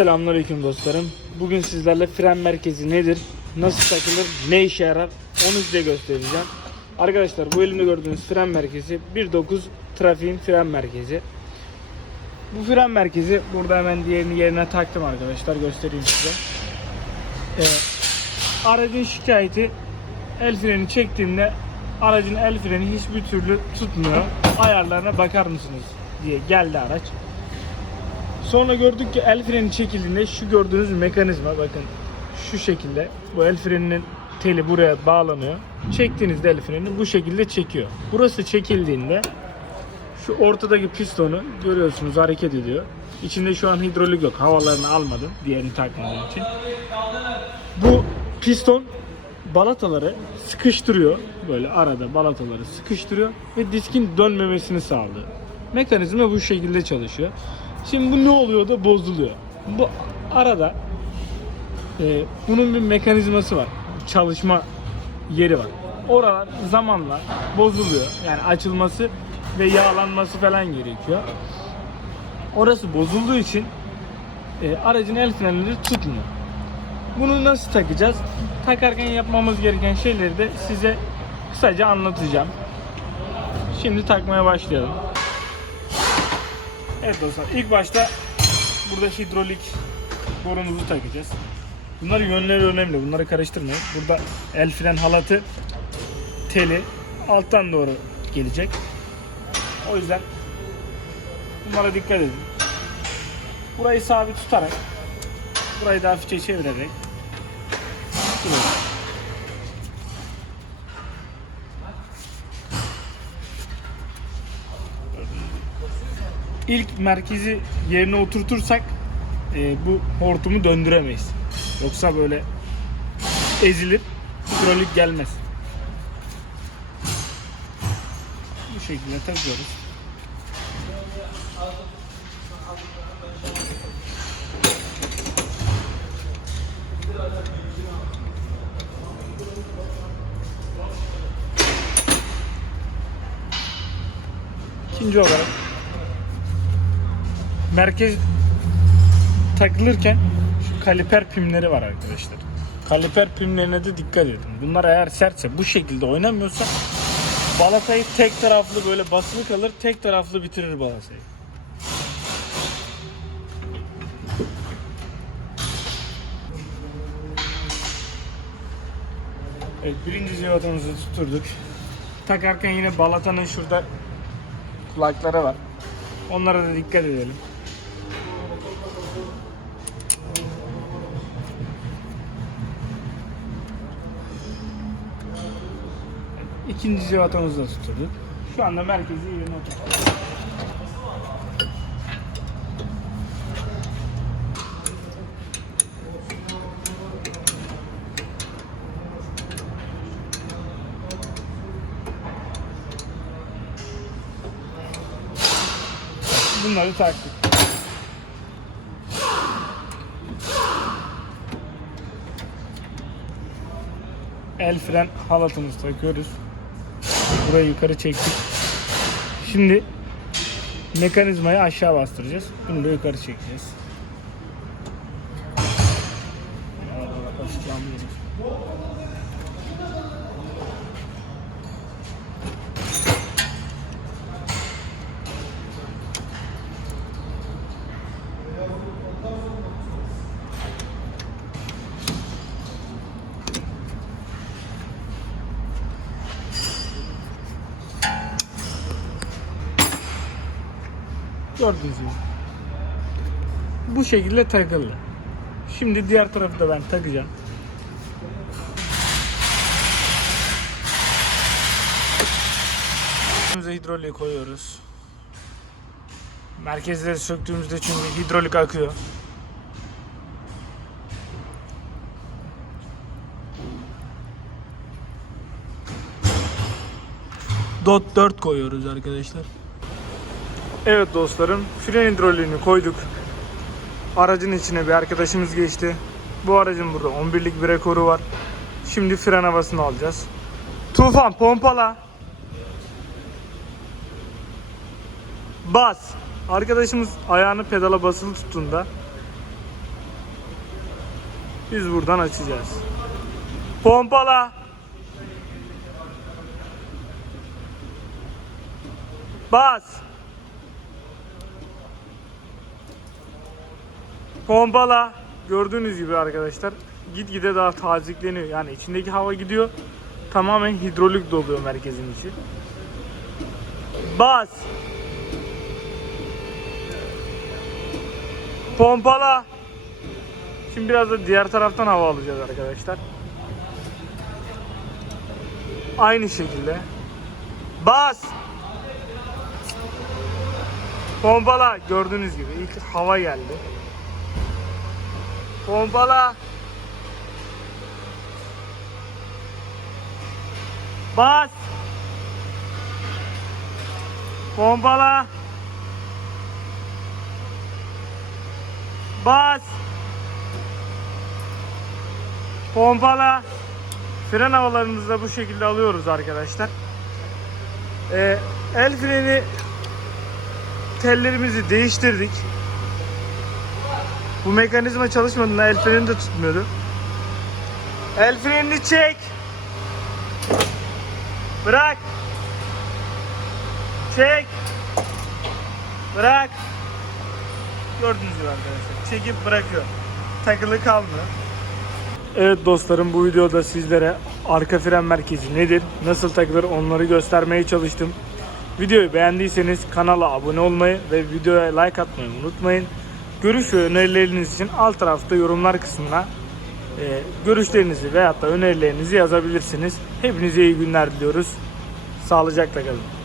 Selamünaleyküm dostlarım. Bugün sizlerle fren merkezi nedir, nasıl takılır, ne işe yarar onu size göstereceğim. Arkadaşlar bu elimde gördüğünüz fren merkezi 1.9 trafiğin fren merkezi. Bu fren merkezi burada hemen diğerini yerine taktım arkadaşlar göstereyim size. Ee, aracın şikayeti el freni çektiğinde aracın el freni hiçbir türlü tutmuyor. Ayarlarına bakar mısınız diye geldi araç. Sonra gördük ki el freni çekildiğinde şu gördüğünüz mekanizma bakın şu şekilde bu el freninin teli buraya bağlanıyor. Çektiğinizde el freni bu şekilde çekiyor. Burası çekildiğinde şu ortadaki pistonu görüyorsunuz hareket ediyor. İçinde şu an hidrolik yok. Havalarını almadım diğerini takmadığım için. Bu piston balataları sıkıştırıyor. Böyle arada balataları sıkıştırıyor ve diskin dönmemesini sağlıyor. Mekanizma bu şekilde çalışıyor. Şimdi bu ne oluyor da bozuluyor. Bu arada e, bunun bir mekanizması var. Çalışma yeri var. Oralar zamanla bozuluyor. Yani açılması ve yağlanması falan gerekiyor. Orası bozulduğu için e, aracın el frenleri tutmuyor. Bunu nasıl takacağız? Takarken yapmamız gereken şeyleri de size kısaca anlatacağım. Şimdi takmaya başlayalım. Evet dostlar ilk başta burada hidrolik borumuzu takacağız. Bunların yönleri önemli. Bunları karıştırmayın. Burada el fren halatı teli alttan doğru gelecek. O yüzden bunlara dikkat edin. Burayı sabit tutarak burayı da hafifçe çevirerek tutuyoruz. İlk merkezi yerine oturtursak e, bu hortumu döndüremeyiz. Yoksa böyle ezilir, hidrolik gelmez. Bu şekilde takıyoruz. İkinci olarak merkez takılırken şu kaliper pimleri var arkadaşlar. Kaliper pimlerine de dikkat edin. Bunlar eğer sertse bu şekilde oynamıyorsa balatayı tek taraflı böyle basılı kalır, tek taraflı bitirir balatayı. Evet, birinci cıvatamızı tutturduk. Takarken yine balatanın şurada kulakları var. Onlara da dikkat edelim. İkinci cıvatamızı da tutturduk. Şu anda merkezi yerine oturttuk. Bunları taktık. El fren halatımızı takıyoruz. Burayı yukarı çektik. Şimdi mekanizmayı aşağı bastıracağız. Bunu da yukarı çekeceğiz. Gördüğünüz gibi. Bu şekilde takıldı. Şimdi diğer tarafı da ben takacağım. Önümüze hidroliği koyuyoruz. Merkezleri söktüğümüzde çünkü hidrolik akıyor. Dot 4 koyuyoruz arkadaşlar. Evet dostlarım, fren hidroliğini koyduk. Aracın içine bir arkadaşımız geçti. Bu aracın burada 11'lik bir rekoru var. Şimdi fren havasını alacağız. Tufan pompala. Bas. Arkadaşımız ayağını pedala basılı tuttuğunda Biz buradan açacağız. Pompala. Bas. Pompala. Gördüğünüz gibi arkadaşlar gitgide daha tazikleniyor. Yani içindeki hava gidiyor. Tamamen hidrolik doluyor merkezin içi. Bas. Pompala. Şimdi biraz da diğer taraftan hava alacağız arkadaşlar. Aynı şekilde. Bas. Pompala. Gördüğünüz gibi ilk hava geldi. Pompala. Bas. Pompala. Bas. Pompala. Fren havalarımızı da bu şekilde alıyoruz arkadaşlar. Ee, el freni tellerimizi değiştirdik. Bu mekanizma çalışmadığında el freni de tutmuyordu. El frenini çek. Bırak. Çek. Bırak. Gördüğünüz gibi arkadaşlar. Çekip bırakıyor. Takılı kalmıyor. Evet dostlarım bu videoda sizlere arka fren merkezi nedir, nasıl takılır onları göstermeye çalıştım. Videoyu beğendiyseniz kanala abone olmayı ve videoya like atmayı unutmayın. Görüş ve önerileriniz için alt tarafta yorumlar kısmına e, görüşlerinizi veyahut da önerilerinizi yazabilirsiniz. Hepinize iyi günler diliyoruz. Sağlıcakla kalın.